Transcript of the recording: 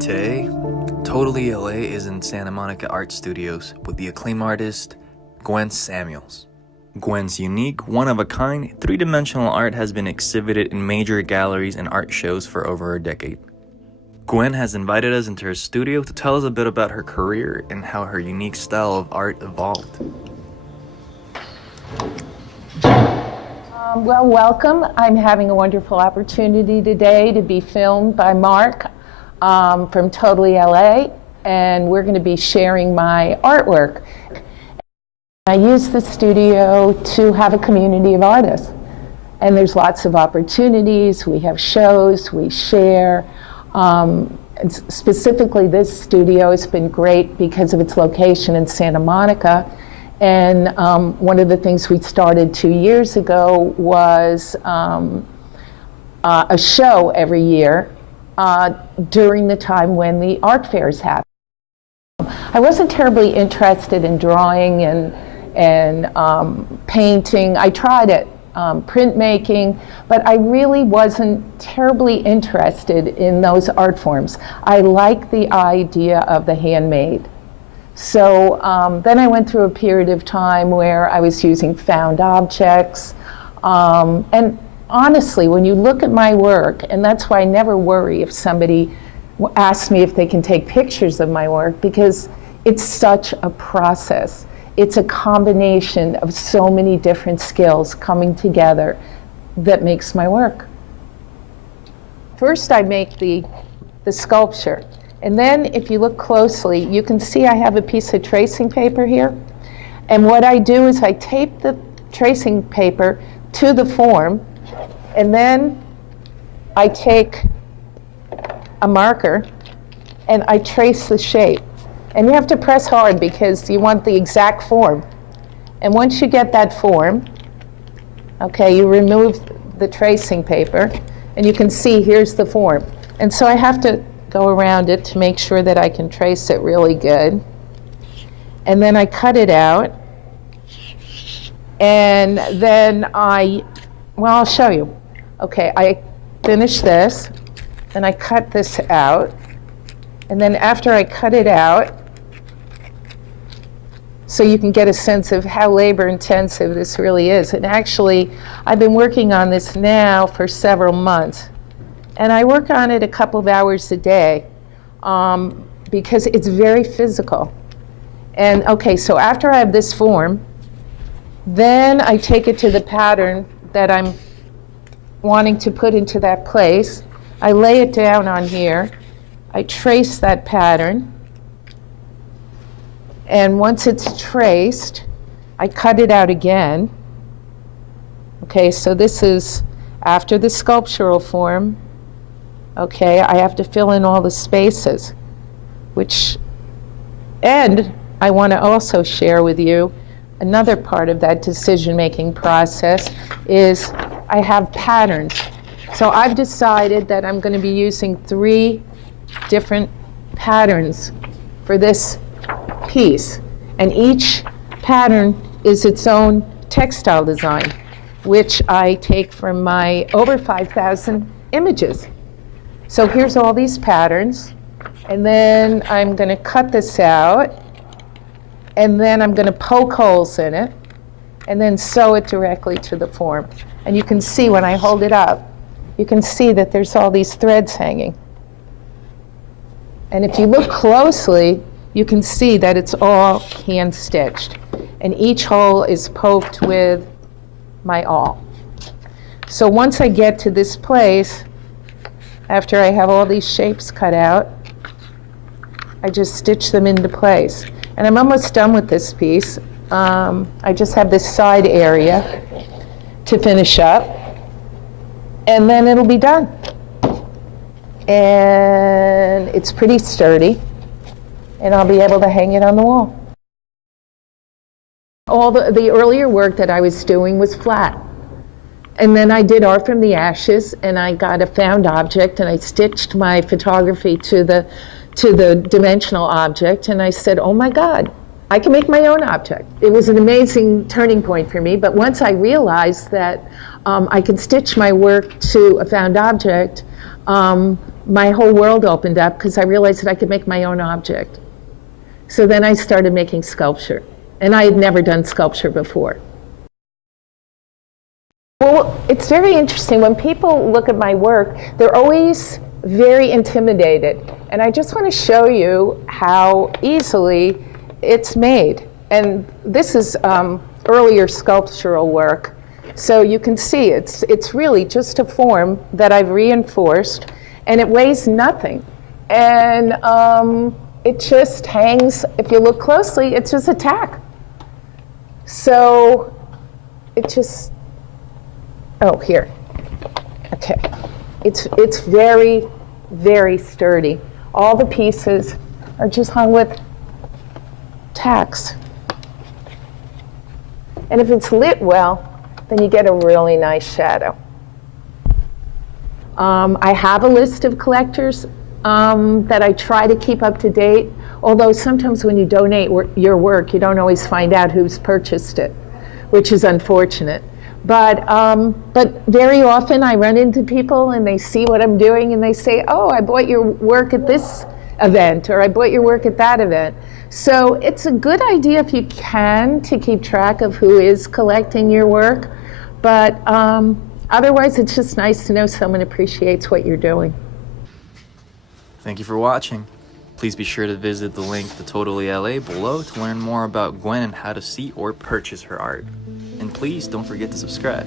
Today, Totally LA is in Santa Monica Art Studios with the acclaimed artist Gwen Samuels. Gwen's unique, one-of-a-kind, three-dimensional art has been exhibited in major galleries and art shows for over a decade. Gwen has invited us into her studio to tell us a bit about her career and how her unique style of art evolved. Well, welcome. I'm having a wonderful opportunity today to be filmed by Mark from Totally LA, and we're going to be sharing my artwork. I use the studio to have a community of artists, and there's lots of opportunities. We have shows, we share. Specifically, this studio has been great because of its location in Santa Monica. And one of the things we started 2 years ago was a show every year during the time when the art fairs happen. I wasn't terribly interested in drawing and painting. I tried it, printmaking, but I really wasn't terribly interested in those art forms. I like the idea of the handmade. So then I went through a period of time where I was using found objects. And honestly, when you look at my work, and that's why I never worry if somebody asks me if they can take pictures of my work, because it's such a process. It's a combination of so many different skills coming together that makes my work. First, I make the sculpture. And then if you look closely, you can see I have a piece of tracing paper here. And what I do is I tape the tracing paper to the form, and then I take a marker and I trace the shape. And you have to press hard because you want the exact form. And once you get that form, okay, you remove the tracing paper, and you can see here's the form. And so I have to go around it to make sure that I can trace it really good. And then I cut it out. And then I'll show you. Okay, I finish this, and I cut this out. And then after I cut it out, so you can get a sense of how labor intensive this really is. And actually, I've been working on this now for several months. And I work on it a couple of hours a day because it's very physical. And okay, so after I have this form, then I take it to the pattern that I'm wanting to put into that place. I lay it down on here. I trace that pattern. And once it's traced, I cut it out again. Okay, so this is after the sculptural form. Okay, I have to fill in all the spaces, and I want to also share with you another part of that decision-making process is I have patterns. So I've decided that I'm going to be using 3 different patterns for this piece, and each pattern is its own textile design, which I take from my over 5,000 images. So here's all these patterns, and then I'm going to cut this out, and then I'm going to poke holes in it, and then sew it directly to the form. And you can see when I hold it up, you can see that there's all these threads hanging. And if you look closely, you can see that it's all hand-stitched, and each hole is poked with my awl. So once I get to this place, after I have all these shapes cut out, I just stitch them into place. And I'm almost done with this piece. I just have this side area to finish up, and then it'll be done. And it's pretty sturdy, and I'll be able to hang it on the wall. All the earlier work that I was doing was flat. And then I did art from the ashes, and I got a found object, and I stitched my photography to the dimensional object, and I said, oh my God, I can make my own object. It was an amazing turning point for me, but once I realized that I could stitch my work to a found object, my whole world opened up because I realized that I could make my own object. So then I started making sculpture, and I had never done sculpture before. Well, it's very interesting. When people look at my work, they're always very intimidated. And I just want to show you how easily it's made. And this is earlier sculptural work. So you can see it's really just a form that I've reinforced, and it weighs nothing. And it just hangs, if you look closely, it's just a tack. So it just, oh, here. Okay. It's very, very sturdy. All the pieces are just hung with tacks. And if it's lit well, then you get a really nice shadow. I have a list of collectors that I try to keep up to date, although sometimes when you donate your work, you don't always find out who's purchased it, which is unfortunate. But very often I run into people and they see what I'm doing and they say, oh, I bought your work at this event, or I bought your work at that event. So it's a good idea if you can to keep track of who is collecting your work. But otherwise, it's just nice to know someone appreciates what you're doing. Thank you for watching. Please be sure to visit the link to Totally LA below to learn more about Gwen and how to see or purchase her art. And please don't forget to subscribe.